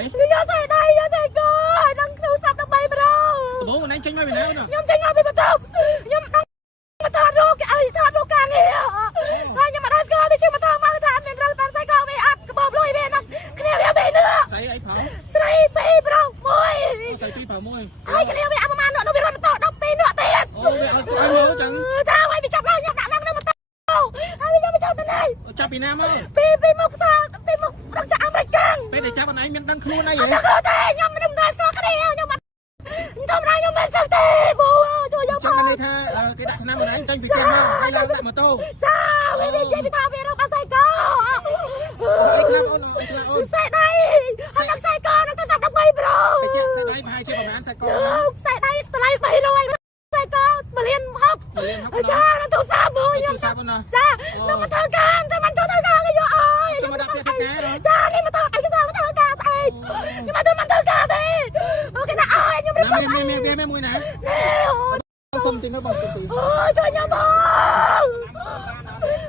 យកស្អីដែរយកស្អីក៏នឹងទូរស័ព្ទ13ប្រូ បងណែចេញមកពីណាណា ខ្ញុំចេញមកពីបន្ទប់ខ្ញុំដឹងមកថតរូបគេឲ្យថតរូបការងារហើយខ្ញុំមិនដឹងស្គាល់វាជិះមកថតមកថាមានរលបានស្អីក៏វាអត់កបោបលុយវាណាគ្នាវាબેនេះ ស្អីអីផង ស្រីពីរប្រុសមួយ ស្អីពីរប្រមួយ ហើយគ្នាវាអត់ប្រហែលនោះវារត់ម៉ូតូ12នាក់ទៀត អូវាឲ្យមើលចឹង ចាឲ្យវាចាប់ឡើងខ្ញុំដាក់ឡើងនៅម៉ូតូហើយខ្ញុំទៅចាប់ទៅណៃ ចាប់ពីណាមក ពីមកផ្សារពីមករកចាក់អាមេរិកកាំង ពេលដែលចាប់អនឡាញមានដឹងខ្លួនអីហ៎ ខ្ញុំក៏តែខ្ញុំមិនដឹងស្គាល់គ្នាខ្ញុំមិនខ្ញុំរ៉ាខ្ញុំមិនចាំទេបូជួយយក ចាំន័យថាគេដាក់ឆ្នាំអនឡាញចេញពីគេមកហើយឡើងដាក់ម៉ូតូ ចាវានិយាយពីថាវារកអត់ស្អីក៏ អីខ្លះអូនអីខ្លះអូន ខ្សែដៃហើយនឹងខ្សែកនឹងទៅ13ប្រូ តែជាខ្សែដៃប្រហែលជាប្រហែលខ្សែក ខ្សែដៃតម្លៃ300ខ្សែក1លាន60ចានឹងទូរស័ព្ទមួយខ្ញុំចានឹងមកធ្វើការតែមិនចូលធ្វើការគេយកអើយ ទៅមកដាក់ពាក្យការ ចានេះមកធ្វើអីគេធ្វើការស្អែកខ្ញុំមកធ្វើការទេអូគេដាក់អើយខ្ញុំរៀបរាប់ មានមួយណាសុំទីនោះបងទៅ អូជួយខ្ញុំបង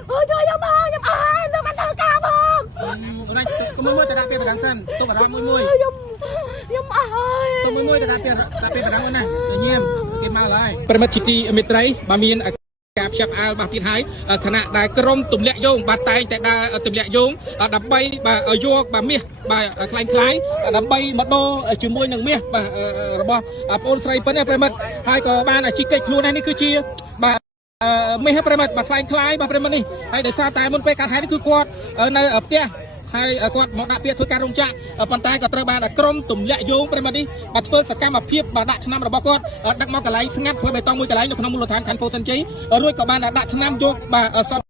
អូជួយខ្ញុំបងខ្ញុំអើយទៅមកធ្វើការបង អូនឯងមើលទៅដាក់ពាក្យប្រកាសសិនទុកបារម្ភមួយ ខ្ញុំអើយ ទុកមួយទៅដាក់ពាក្យប្រកាសអូនណាញៀមគេមកហើយប្រិមិត្តជីទីមេត្រីបើមានការផ្សាប់អាវបាស់ទៀតហើយខណៈដែលក្រុមទម្លាក់យោងបាទតែងតែដើរទម្លាក់យោងដើម្បីបាទយកបាទមាសបាទខ្លាញ់ដើម្បីមកដូរជាមួយនឹងមាសបាទរបស់បងអូនស្រីប៉ុណ្ណេះប្រិមិត្តហើយក៏បានជីកកិច្ចខ្លួននេះគឺជាបាទមាសប្រិមិត្តបាទខ្លាញ់បាទប្រិមិត្តនេះហើយដោយសារតែមុនពេលកាត់ហើយនេះគឺគាត់នៅផ្ទះហើយគាត់មកដាក់ពាក្យធ្វើការរោងចក្រប៉ុន្តែក៏ត្រូវបានក្រុមទម្លាក់យោងប្រិមិត្តនេះបាទធ្វើសកម្មភាពបាទដាក់ឆ្នាំរបស់គាត់ដឹកមកកន្លែងស្ងាត់ធ្វើបេតុងមួយកន្លែងនៅក្នុងមូលដ្ឋានខណ្ឌពោធិ៍សិនជ័យរួចក៏បានដាក់ឆ្នាំយកបាទសព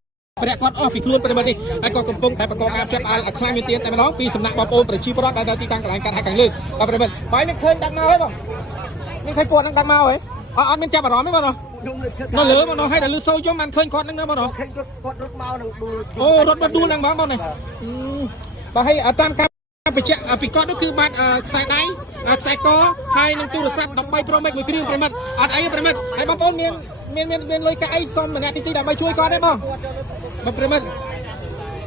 ព្រះគាត់អស់ពីខ្លួនប្រិមិត្តនេះហើយក៏កំពុងតែបង្កការចាប់អាយខ្លាំងមានទៀតតែម្ដងពីសំណាក់បងប្អូនប្រជាពលរដ្ឋដែលនៅទីតាំងកន្លែងកាត់ហើយខាងលើបាទប្រិមិត្តហើយនឹងឃើញដាក់មកហើយបងនេះឃើញពួកនឹងដាក់មកហើយអត់មានចាប់អារម្មណ៍ទេបងនៅលើបងហើយដល់លឺសូយខ្ញុំបានឃើញគាត់នឹងបងឃើញគាត់រត់មកនឹងដួល អូរត់មកដួលហ្នឹងបងនេះបាទហើយតាមការបញ្ជាក់ពីគាត់នោះគឺបាទខ្សែដៃខ្សែកហើយនឹងទូរស័ព្ទ13 Pro Max មួយគ្រឿងប្រិមិត្តអត់អីប្រិមិត្តហើយបងប្អូនមានលុយកាក់អីសុំម្នាក់ទីដើម្បីជួយគាត់ទេបងប្រិមិត្ត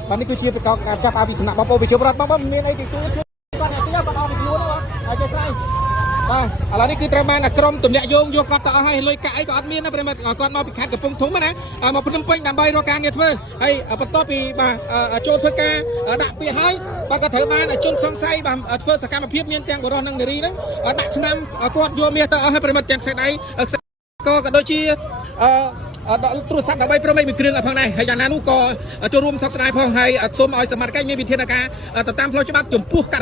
បាទនេះគឺជាប្រកបការចាប់អាពីសំណាក់បងប្អូនវិជ្ជាប្រដ្ឋបងមានអីទីជួយគាត់អ្នកទៀតគាត់អស់ពីខ្លួនបងហើយចេះស្រីបាទឥឡូវនេះគឺត្រូវបានក្រុមទម្លាក់យោងយកគាត់ទៅអស់ហើយលុយកាក់អីក៏អត់មានណាប្រិមិត្តគាត់មកពីខេត្តកំពង់ធំណាមកភ្នំពេញដើម្បីរកការងារធ្វើហើយបន្ទាប់ពីបាទចូលធ្វើការដាក់ពាក្យហើយបាទក៏ត្រូវបានជនសង្ស័យបាទធ្វើសកម្មភាពមានទាំងបរិសុទ្ធនិងនារីហ្នឹងដាក់ឆ្នាំគាត់យកមាសទៅអស់ហើយប្រិមិត្តទាំងខ្សែដៃខ្សែកក៏ដូចជាទូរស័ព្ទ13 Pro Max មួយគ្រឿងផងដែរហើយយ៉ាងណានោះក៏ចូលរួមសោកស្ដាយផងហើយសូមឲ្យសមត្ថកិច្ចមានវិធានការទៅតាមផ្លូវច្បាប់ចំពោះករណី